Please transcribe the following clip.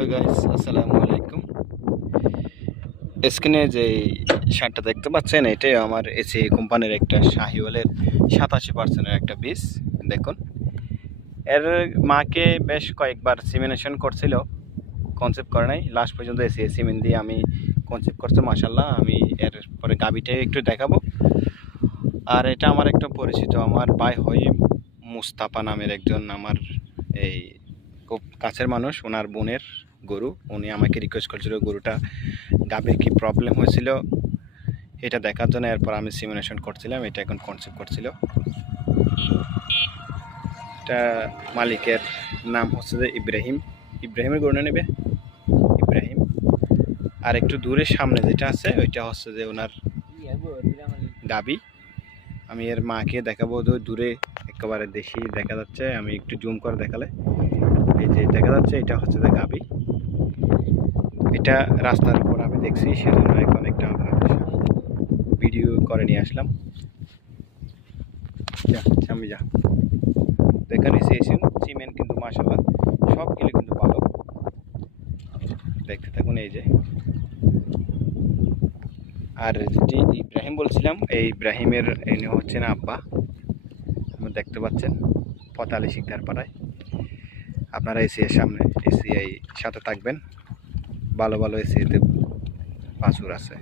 Hello guys, আসসালামু আলাইকুম। স্ক্রিনে যে শার্টটা দেখতে পাচ্ছেন, এটাই আমার এসি কোম্পানির একটা শাহিওয়ালের 87% একটা বীজ। দেখুন, এর মাকে বেশ কয়েকবার সিমিনেশন করছিল, কনসেপ্ট করে নাই। লাস্ট পর্যন্ত এসি সিমেন্ট দিয়ে আমি কনসেপ্ট করছি, মাশাল্লাহ। আমি এর পরে গাবিটাই একটু দেখাবো। আর এটা আমার একটা পরিচিত, আমার ভাই হয় মুস্তাফা নামের একজন, আমার এই খুব কাছের মানুষ, ওনার বোনের গরু। উনি আমাকে রিকোয়েস্ট করছিল গরুটা গাভীর কী প্রবলেম হয়েছিল এটা দেখার জন্য। এরপর আমি সিমুলেশন করছিলাম, এটা এখন কনসেপ্ট করছিল। এটা মালিকের নাম হচ্ছে যে ইব্রাহিম। ইব্রাহিমের গরু নেবে ইব্রাহিম। আর একটু দূরে সামনে যেটা আছে ওইটা হচ্ছে যে ওনার গাবি। আমি এর মাকে দেখাবো, দূরে একেবারে দেশি দেখা যাচ্ছে। আমি একটু জুম করে দেখালে এই যে দেখা যাচ্ছে, এটা হচ্ছে যে গাবি। এটা রাস্তার উপর আমি দেখছি, সেজন্য এখন একটা আপনাদের ভিডিও করে নিয়ে আসলাম। যা সামনে যা, এখানে সিমেন্ট কিন্তু মাশাআল্লাহ সব কিলো কিন্তু ভালো। দেখতে থাকুন। এই যে, আর যেটি ইব্রাহিম বলছিলাম, এই ইব্রাহিমের এনে হচ্ছে না আব্বা, আপনারা দেখতে পাচ্ছেন, পতালি শিকদার পাড়ায়। আপনারা এসিআই সামনে, এসিআই সাথে থাকবেন। ভালো ভালো এসিআইতে বাছুর আছে।